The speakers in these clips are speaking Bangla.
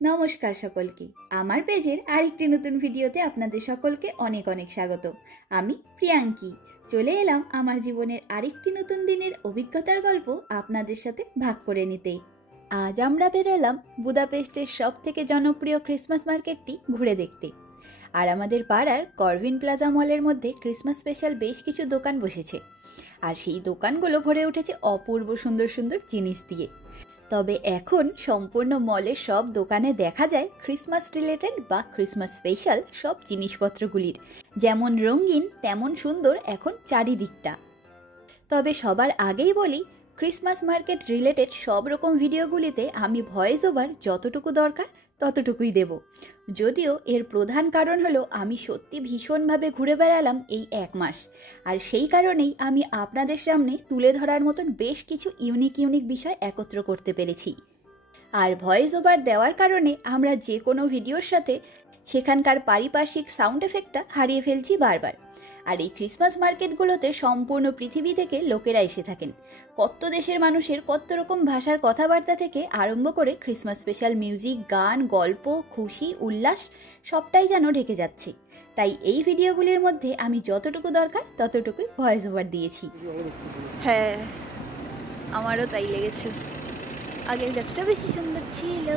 নমস্কার সকলকে, আমার পেজের আরেকটি নতুন ভিডিওতে আপনাদের সকলকে অনেক অনেক স্বাগত। আমি প্রিয়াঙ্কি চলে এলাম আমার জীবনের আরেকটি নতুন দিনের অভিজ্ঞতার গল্প আপনাদের সাথে ভাগ করে নিতে। আজ আমরা বেরোলাম বুদাপেস্টের সব থেকে জনপ্রিয় ক্রিসমাস মার্কেটটি ঘুরে দেখতে। আর আমাদের পাড়ার করভিন প্লাজা মলের মধ্যে ক্রিসমাস স্পেশাল বেশ কিছু দোকান বসেছে, আর সেই দোকানগুলো ভরে উঠেছে অপূর্ব সুন্দর সুন্দর জিনিস দিয়ে। তবে এখন সম্পূর্ণ মলের সব দোকানে দেখা যায় ক্রিসমাস রিলেটেড বা ক্রিসমাস স্পেশাল সব জিনিসপত্রগুলির যেমন রঙিন তেমন সুন্দর এখন চারিদিকটা। তবে সবার আগেই বলি, ক্রিসমাস মার্কেট রিলেটেড সব রকম ভিডিওগুলিতে আমি ভয়েস ওভার যতটুকু দরকার ততটুকুই দেব। যদিও এর প্রধান কারণ হলো আমি সত্যি ভীষণভাবে ঘুরে বেড়ালাম এই এক মাস, আর সেই কারণেই আমি আপনাদের সামনে তুলে ধরার মতন বেশ কিছু ইউনিক বিষয় একত্র করতে পেরেছি। আর ভয়েস ওভার দেওয়ার কারণে আমরা যে কোনো ভিডিওর সাথে সেখানকার পারিপার্শ্বিক সাউন্ড এফেক্টটা হারিয়ে ফেলছি বারবার। আর এই ক্রিসমাস মার্কেটগুলোতে সম্পূর্ণ পৃথিবী থেকে লোকেরা এসে থাকেন। কত দেশের মানুষের কত রকম ভাষার কথাবার্তা থেকে আরম্ভ করে ক্রিসমাস স্পেশাল মিউজিক, গান, গল্প, খুশি, উল্লাস সবটাই যেন ঢেকে যাচ্ছে। তাই এই ভিডিওগুলির মধ্যে আমি যতটুকু দরকার ততটুকুই ভয়েস ওভার দিয়েছি। হ্যাঁ, আমারও তাই লেগেছে। আগের গাছটা বেশি সুন্দর ছিল।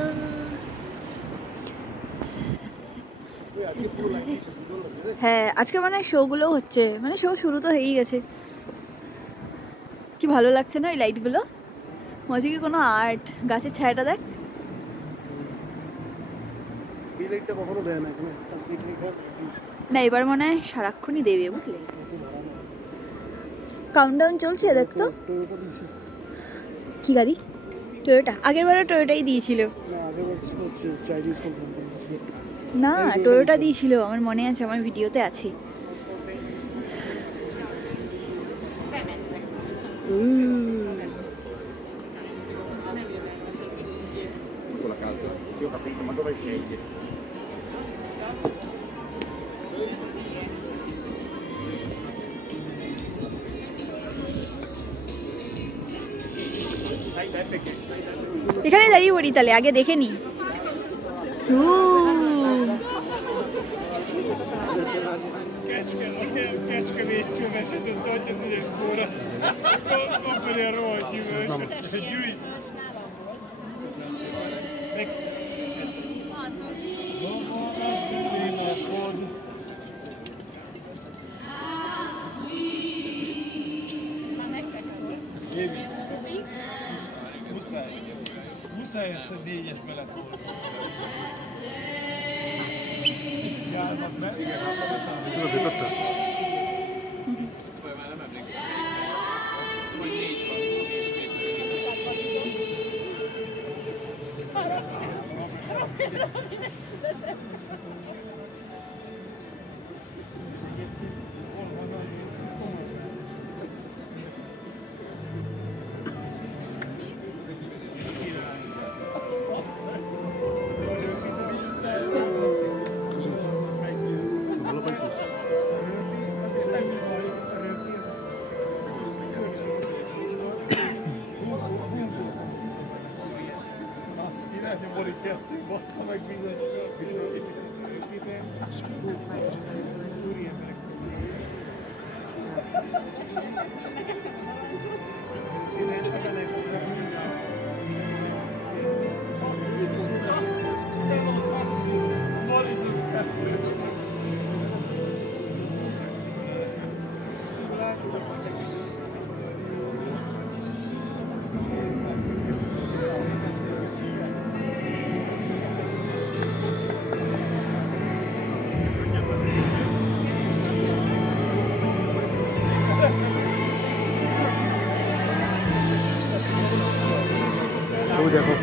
হ্যাঁ, আজকে মানে শোগুলো হচ্ছে, মানে শো শুরু তো হয়েই গেছে। কি ভালো লাগছে না এই লাইটগুলো, মজা কি কোনো আর্ট। গাছের ছায়াটা দেখ। না, এবার মনে হয় সারাক্ষণই দেবে, বুঝলে। কাউন্টডাউন চলছে, দেখ তো। কি গাড়ি? টয়োটা। আগের বারে টয়োটাই দিয়েছিল। না, টয়োটা দিয়েছিল, আমার মনে আছে, আমার ভিডিওতে আছে। এখানে দাঁড়িয়ে পড়ি তাহলে, আগে দেখে নি। দেখো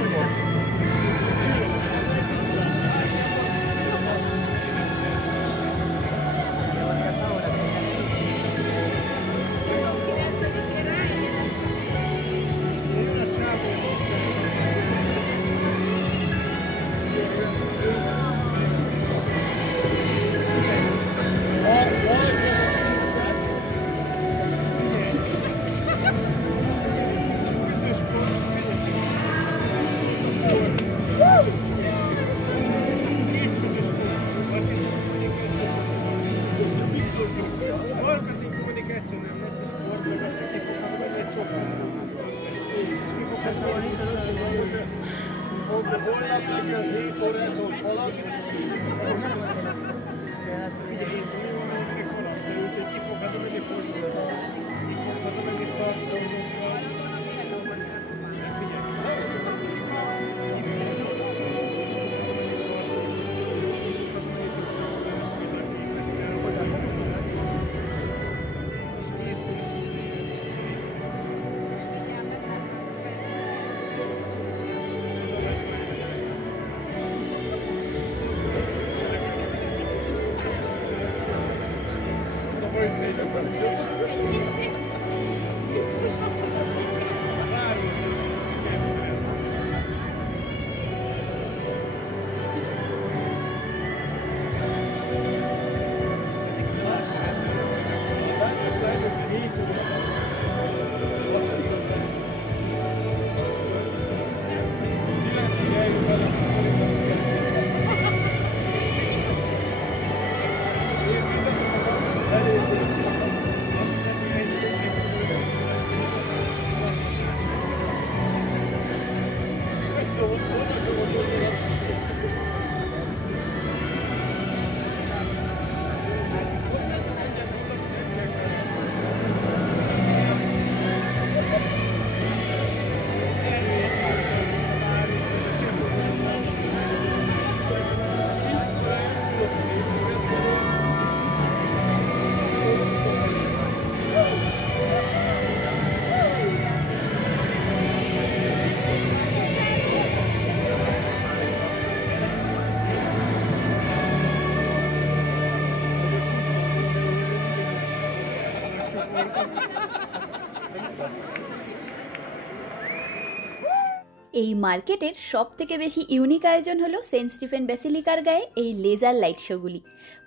এই মার্কেটের সবথেকে বেশি ইউনিক আয়োজন হলো সেন্ট স্টিফেন ব্যাসিলিকার গায়ে এই লেজার লাইট শোগুলি।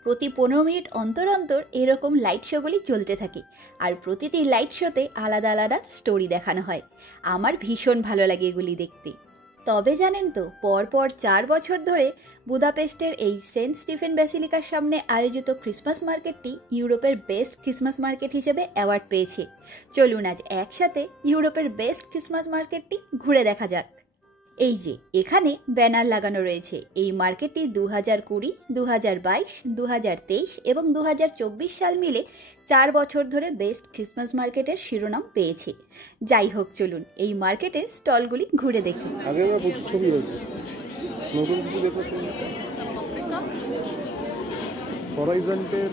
প্রতি 15 মিনিট অন্তর অন্তর এরকম লাইট শোগুলি চলতে থাকে, আর প্রতিটি লাইট শোতে আলাদা আলাদা স্টোরি দেখানো হয়। আমার ভীষণ ভালো লাগে এগুলি দেখতে। তবে জানেন তো, পরপর 4 বছর ধরে বুদাপেস্টের এই সেন্ট স্টিফেন ব্যাসিলিকার সামনে আয়োজিত ক্রিসমাস মার্কেটটি ইউরোপের বেস্ট ক্রিসমাস মার্কেট হিসেবে অ্যাওয়ার্ড পেয়েছে। চলুন আজ একসাথে ইউরোপের বেস্ট ক্রিসমাস মার্কেটটি ঘুরে দেখা যাক। এই যে এখানে ব্যানার লাগানো রয়েছে, এই মার্কেটটি 2020, 2022, 2023 এবং 2024 সাল মিলে 4 বছর ধরে বেস্ট ক্রিসমাস মার্কেটের শিরোনাম পেয়েছে। যাই হোক, চলুন এই মার্কেটের স্টলগুলি ঘুরে দেখি। আগে প্রচুর ছবি রয়েছে, নতুন কিছু দেখো। হরাইজন্টের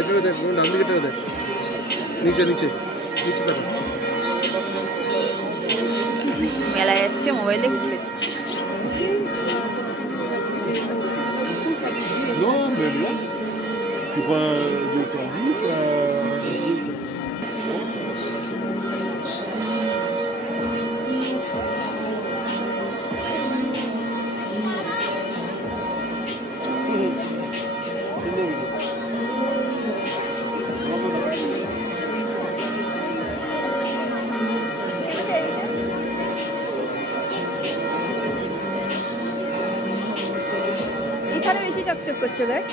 এখানে দেখ, ডান দিকে দেখ, নিচে নিচে নিচে দেখো। মেলায় এসছে, মোবাইল দেখছে। Non, mais là, pour des services, এখানে বেশি চকচক করছে, দেখ।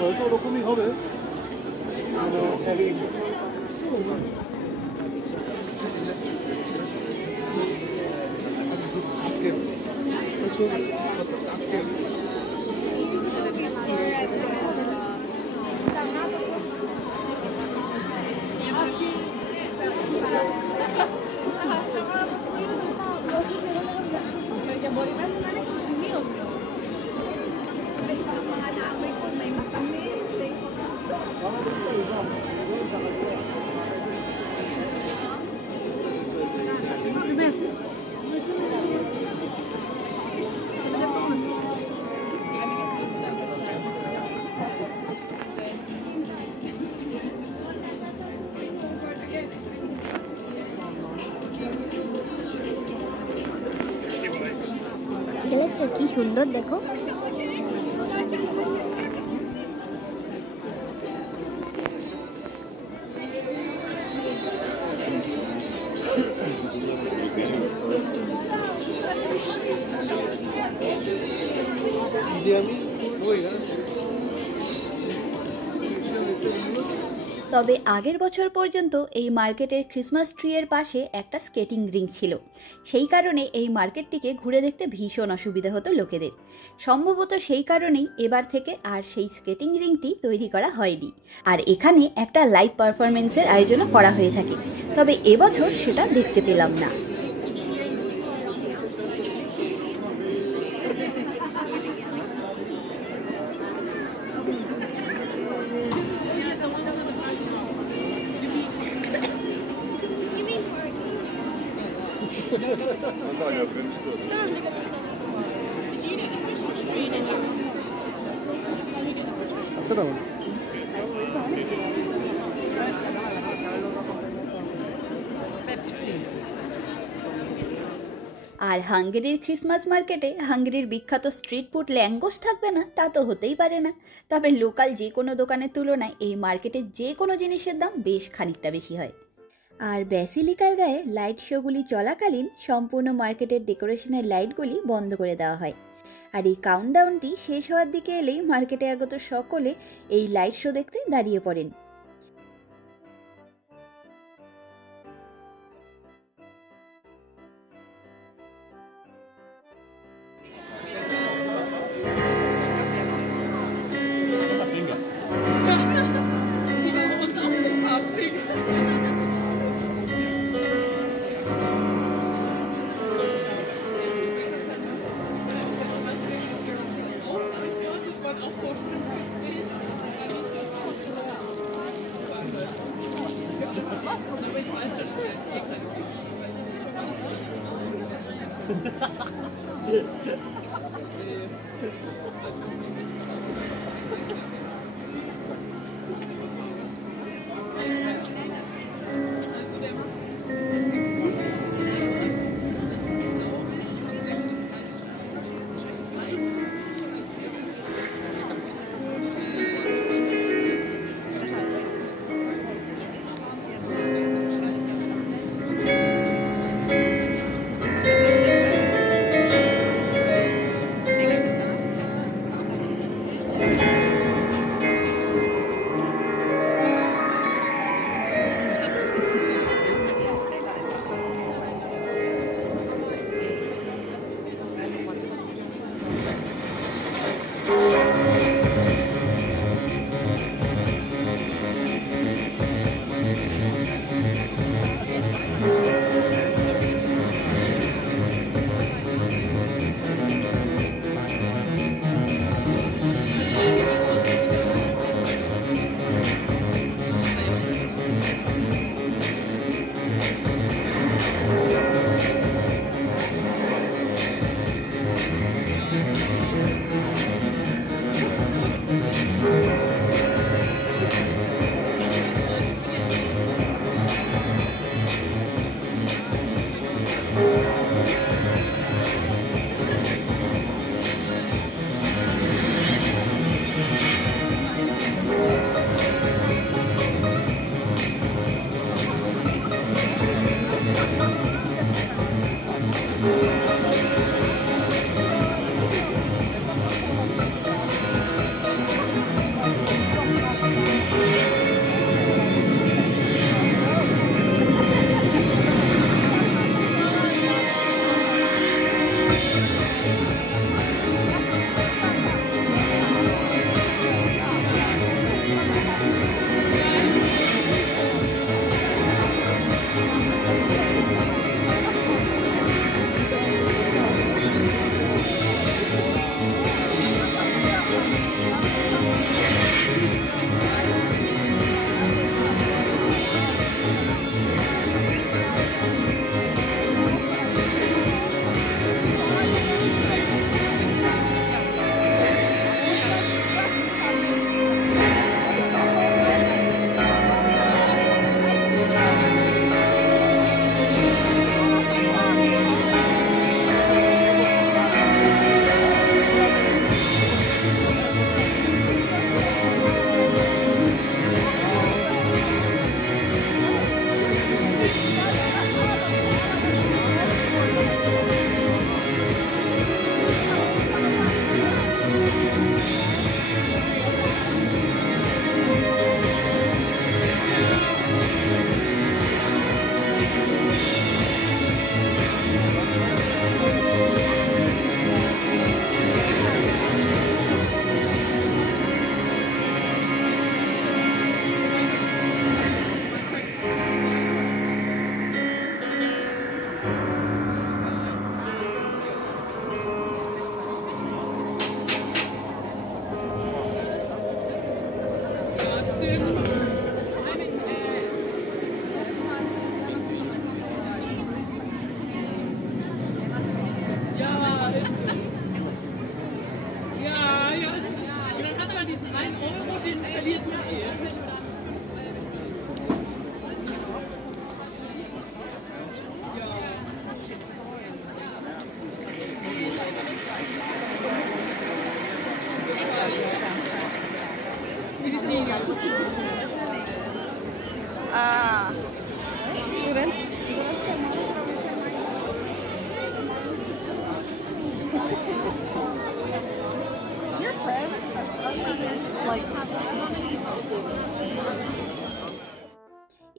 হয়তো ওরকমই হবে। কি সুন্দর দেখো। তবে আগের বছর পর্যন্ত এই মার্কেটের ক্রিসমাস ট্রি এর পাশে একটা স্কেটিং রিং ছিল। সেই কারণে এই মার্কেটটিকে ঘুরে দেখতে ভীষণ অসুবিধা হতো লোকেদের। সম্ভবত সেই কারণেই এবার থেকে আর সেই স্কেটিং রিংটি তৈরি করা হয়নি। আর এখানে একটা লাইভ পারফরমেন্সের আয়োজনও করা হয়ে থাকে, তবে এবছর সেটা দেখতে পেলাম না। আর হাঙ্গেরির ক্রিসমাস মার্কেটে হাঙ্গেরির বিখ্যাত স্ট্রিট ফুড ল্যাঙ্গোস থাকবে না তা তো হতেই পারে না। তবে লোকাল যে কোনো দোকানের তুলনায় এই মার্কেটে যে কোনো জিনিসের দাম বেশ খানিকটা বেশি হয়। আর ব্যাসিলিকার গায়ে লাইট শোগুলি চলাকালীন সম্পূর্ণ মার্কেটের ডেকোরেশনের লাইটগুলি বন্ধ করে দেওয়া হয়। আর এই কাউন্টডাউনটি শেষ হওয়ার দিকে এলেই মার্কেটে আগত সকলে এই লাইট শো দেখতে দাঁড়িয়ে পড়েন।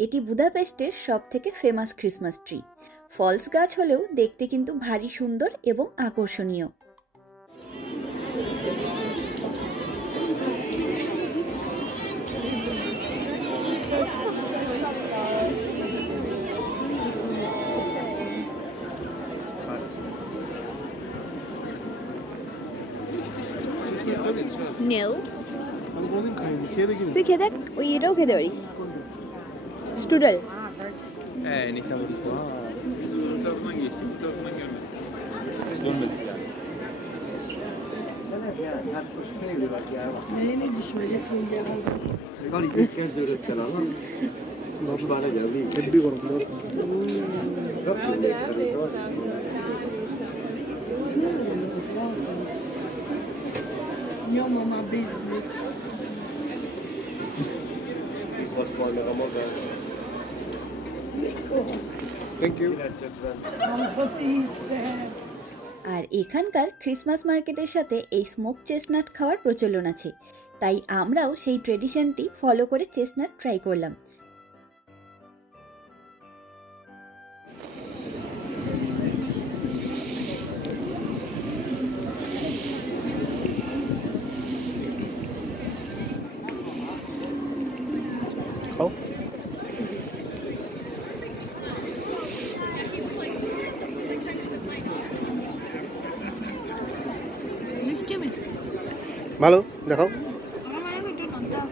এটি বুদাপেস্টের সবথেকে ফেমাস ক্রিসমাস ট্রি। ফলস গাছ হলেও দেখতে কিন্তু ভারী সুন্দর এবং আকর্ষণীয়। নেও আমি কোনোদিন খাইনি, খেয়ে দেখিনি। তুই খেয়ে দেখ, ওই এটাও খেতে পারিস। স্টুডেল nicht da, wo die Frau. হেব্বি গরম। Your mama business. Thank you. আর এখানকার ক্রিসমাস মার্কেটের সাথে এই স্মোক চেস্টনাট খাওয়ার প্রচলন আছে, তাই আমরাও সেই ট্রেডিশনটি ফলো করে চেস্টনাট ট্রাই করলাম। খাও। ভালো, দেখাও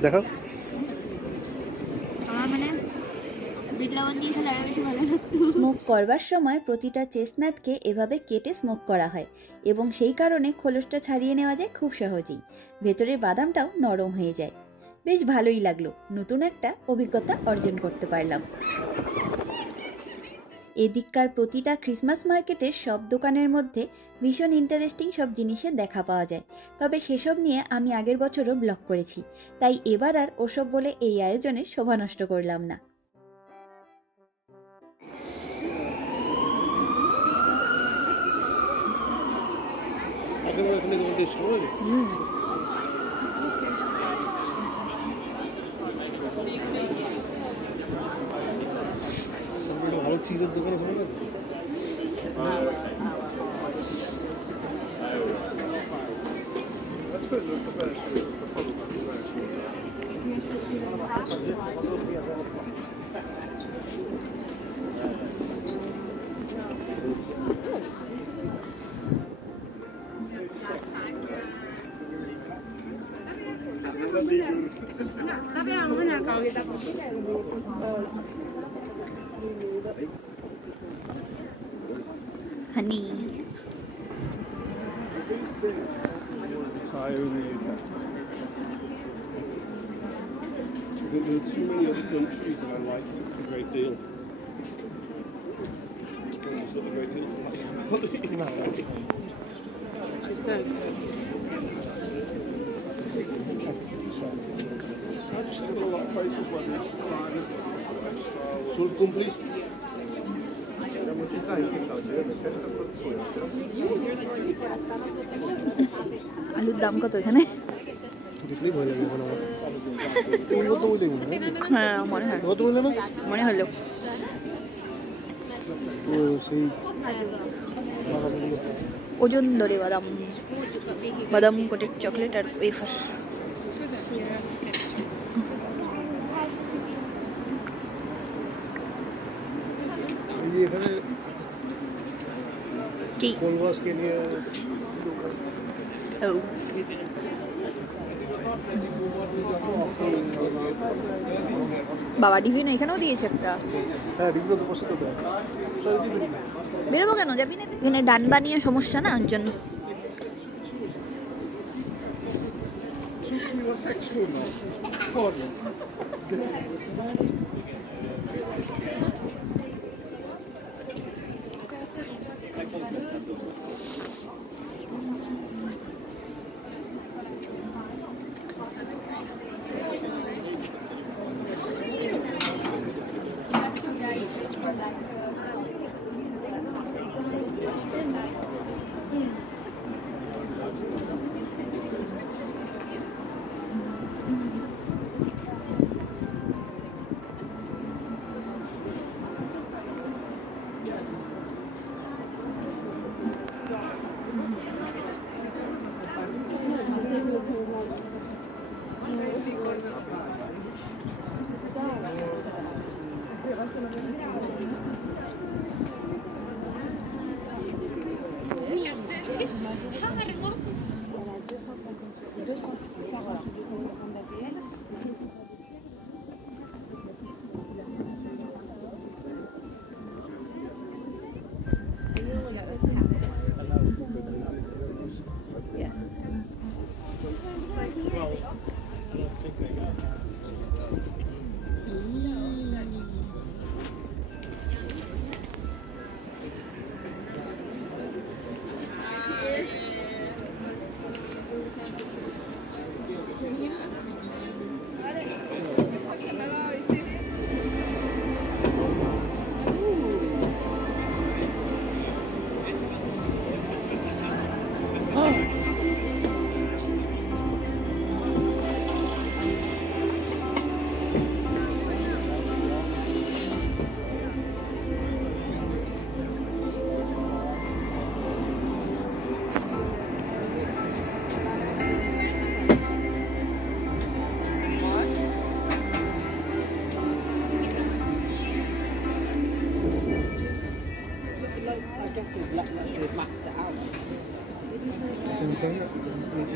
দেখাও। স্মোক করবার সময় প্রতিটা চেস্টনাটকে এভাবে কেটে স্মোক করা হয় এবং সেই কারণে খোলসটা ছাড়িয়ে নেওয়া যায় খুব সহজেই। ভেতরের বাদামটাও নরম হয়ে যায়। বেশ ভালোই লাগলো, নতুন একটা অভিজ্ঞতা অর্জন করতে পারলাম। এদিককার প্রতিটা ক্রিসমাস মার্কেটের সব দোকানের মধ্যে ভীষণ ইন্টারেস্টিং সব জিনিসের দেখা পাওয়া যায়, তবে সেসব নিয়ে আমি আগের বছরও ব্লগ করেছি, তাই এবার আর ওসব বলে এই আয়োজনের শোভা নষ্ট করলাম না। ভালো চিজের দোকান আছে না? Honey. There are too many other countries that I like a great deal. It's not a great deal. I just look at a lot of places where there's sort of complete. আলুর দাম কত এখানে? দেখলেই ভয় লাগে এখন আমার। এই কত বই দেখবো না? হ্যাঁ মনে হয়, কত বললে না? মনে হলো ও সেই ওজন ধরে বাদাম, বাদাম কোটেড চকলেট আর ওয়েফার। এখানে কি কোলবাসকে নিয়ে ও বাবা ডিভিন এখানেও দিয়েছে একটা। হ্যাঁ ডিগ্রি তো বসে তো দেয়। বেরোবো কেন, যাবি না? এখানে ডান বানিয়ে সমস্যা না, ওর জন্য।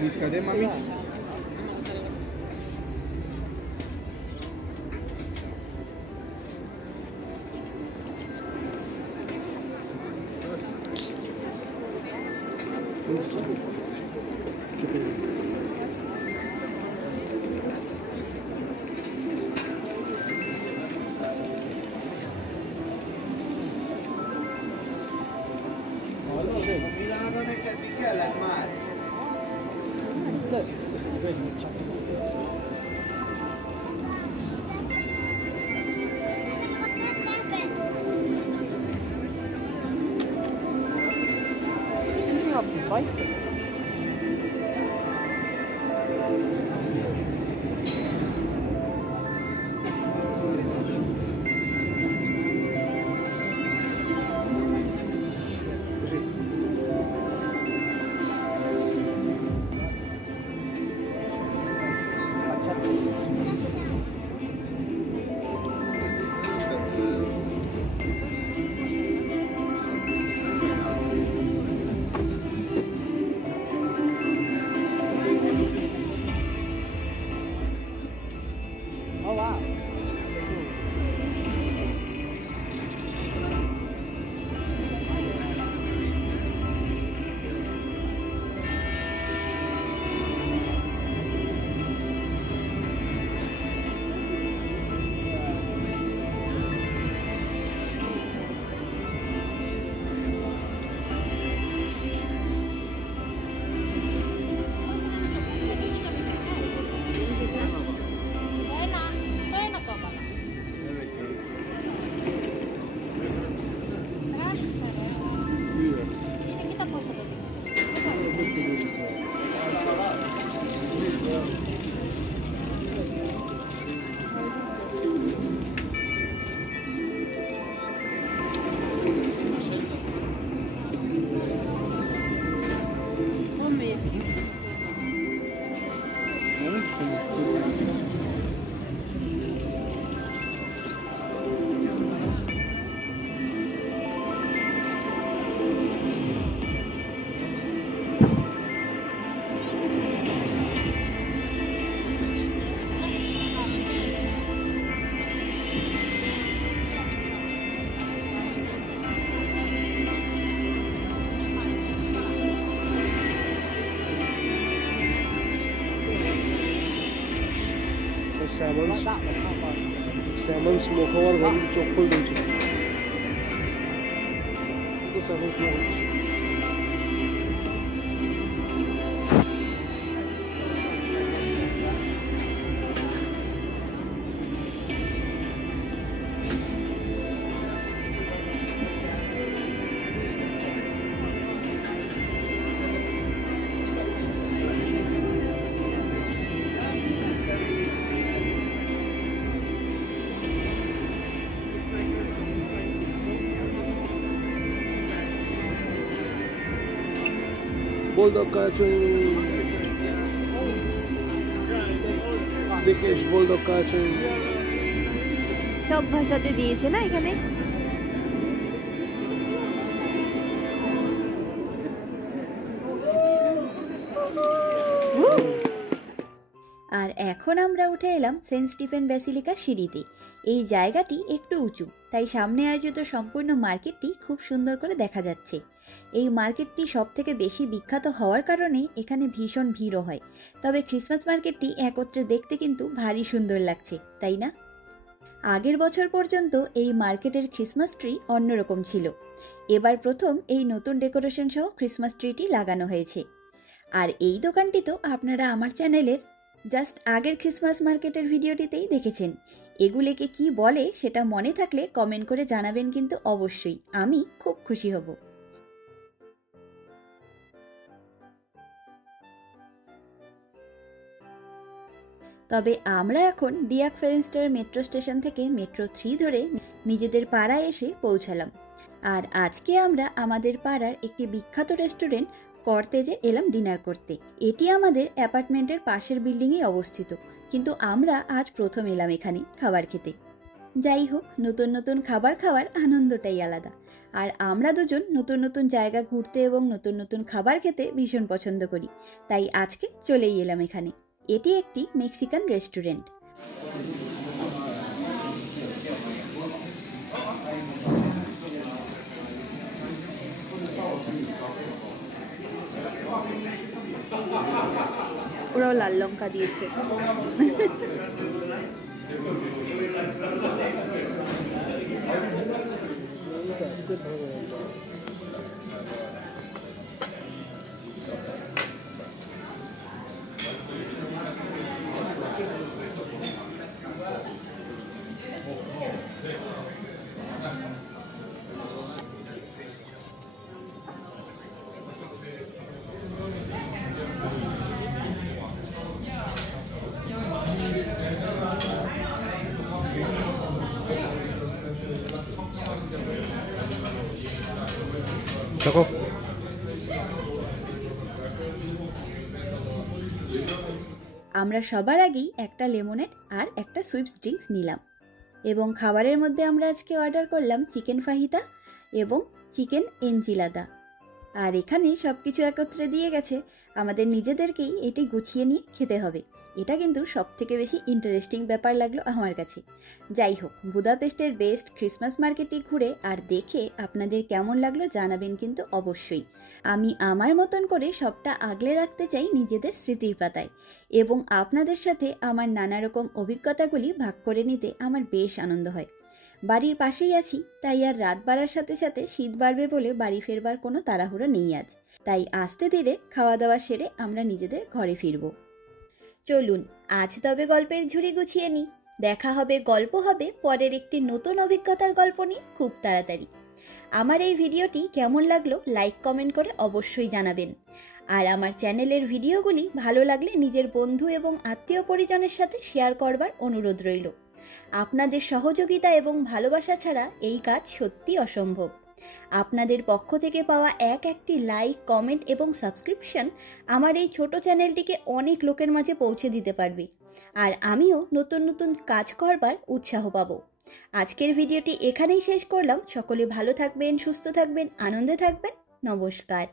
نتكلم مami. Salmon smoke হওয়ার ঘরে চোখ খুলে দিচ্ছে তো salmon smoke হচ্ছে Bulldog cartoon. Bikesh bulldog cartoon. সব ভাষাতে দিয়েছে না এখানে। আর এখন আমরা উঠে এলাম সেন্ট স্টিফেন ব্যাসিলিকা সিঁড়িতে। এই জায়গাটি একটু উঁচু, তাই সামনে আয়োজিত সম্পূর্ণ মার্কেটটি খুব সুন্দর করে দেখা যাচ্ছে। এই মার্কেটটি সব থেকে বেশি বিখ্যাত হওয়ার কারণে এখানে ভীষণ ভিড়ও হয়। তবে ক্রিসমাস মার্কেটটি একত্রে দেখতে কিন্তু ভারী সুন্দর লাগছে, তাই না? আগের বছর পর্যন্ত এই মার্কেটের ক্রিসমাস ট্রি অন্যরকম ছিল। এবার প্রথম এই নতুন ডেকোরেশন সহ ক্রিসমাস ট্রিটি লাগানো হয়েছে। আর এই দোকানটি তো আপনারা আমার চ্যানেলের জাস্ট আগের ক্রিসমাস মার্কেটের ভিডিওটিতেই দেখেছেন। এগুলিকে কি বলে সেটা মনে থাকলে কমেন্ট করে জানাবেন কিন্তু অবশ্যই, আমি খুব খুশি হব। তবে আমরা এখন ডিয়াক ফেরেনস্টার মেট্রো স্টেশন থেকে মেট্রো 3 ধরে নিজেদের পাড়ায় এসে পৌঁছালাম। আর আজকে আমরা আমাদের পাড়ার একটি বিখ্যাত রেস্টুরেন্ট কর্তেজে এলাম ডিনার করতে। এটি আমাদের অ্যাপার্টমেন্টের পাশের বিল্ডিংয়ে অবস্থিত, কিন্তু আমরা আজ প্রথম এলাম এখানে খাবার খেতে। যাই হোক, নতুন নতুন খাবার খাওয়ার আনন্দটাই আলাদা। আর আমরা দুজন নতুন নতুন জায়গা ঘুরতে এবং নতুন নতুন খাবার খেতে ভীষণ পছন্দ করি, তাই আজকে চলেই এলাম এখানে। এটি একটি মেক্সিকান রেস্টুরেন্ট। ওরাও লাল লঙ্কা দিয়েছে। আমরা সবার আগেই একটা লেমনেড আর একটা সুইপস ড্রিঙ্কস নিলাম, এবং খাবারের মধ্যে আমরা আজকে অর্ডার করলাম চিকেন ফাহিতা এবং চিকেন এনচিলাদা। আর এখানে সব কিছু একত্রে দিয়ে গেছে, আমাদের নিজেদেরকেই এটি গুছিয়ে নিয়ে খেতে হবে। এটা কিন্তু সব থেকে বেশি ইন্টারেস্টিং ব্যাপার লাগলো আমার কাছে। যাই হোক, বুদাপেস্টের বেস্ট ক্রিসমাস মার্কেটটি ঘুরে আর দেখে আপনাদের কেমন লাগলো জানাবেন কিন্তু অবশ্যই। আমি আমার মতন করে সবটা আগলে রাখতে চাই নিজেদের স্মৃতির পাতায়, এবং আপনাদের সাথে আমার নানা রকম অভিজ্ঞতাগুলি ভাগ করে নিতে আমার বেশ আনন্দ হয়। বাড়ির পাশেই আছি, তাই আর রাত বাড়ার সাথে সাথে শীত বাড়বে বলে বাড়ি ফেরবার কোনো তাড়াহুড়ো নেই আজ। তাই আস্তে ধীরে খাওয়া দাওয়া সেরে আমরা নিজেদের ঘরে ফিরব। চলুন আজ তবে গল্পের ঝুড়ি গুছিয়ে নিই। দেখা হবে, গল্প হবে পরের একটি নতুন অভিজ্ঞতার গল্প নিয়ে খুব তাড়াতাড়ি। আমার এই ভিডিওটি কেমন লাগলো লাইক কমেন্ট করে অবশ্যই জানাবেন। আর আমার চ্যানেলের ভিডিওগুলি ভালো লাগলে নিজের বন্ধু এবং আত্মীয় পরিজনের সাথে শেয়ার করবার অনুরোধ রইল। আপনাদের সহযোগিতা এবং ভালোবাসা ছাড়া এই কাজ সত্যি অসম্ভব। আপনাদের পক্ষ থেকে পাওয়া একটি লাইক, কমেন্ট এবং সাবস্ক্রিপশন আমার এই ছোট চ্যানেলটিকে অনেক লোকের মাঝে পৌঁছে দিতে পারবে, আর আমিও নতুন নতুন কাজ করবার উৎসাহ পাবো। আজকের ভিডিওটি এখানেই শেষ করলাম। সকলে ভালো থাকবেন, সুস্থ থাকবেন, আনন্দে থাকবেন। নমস্কার।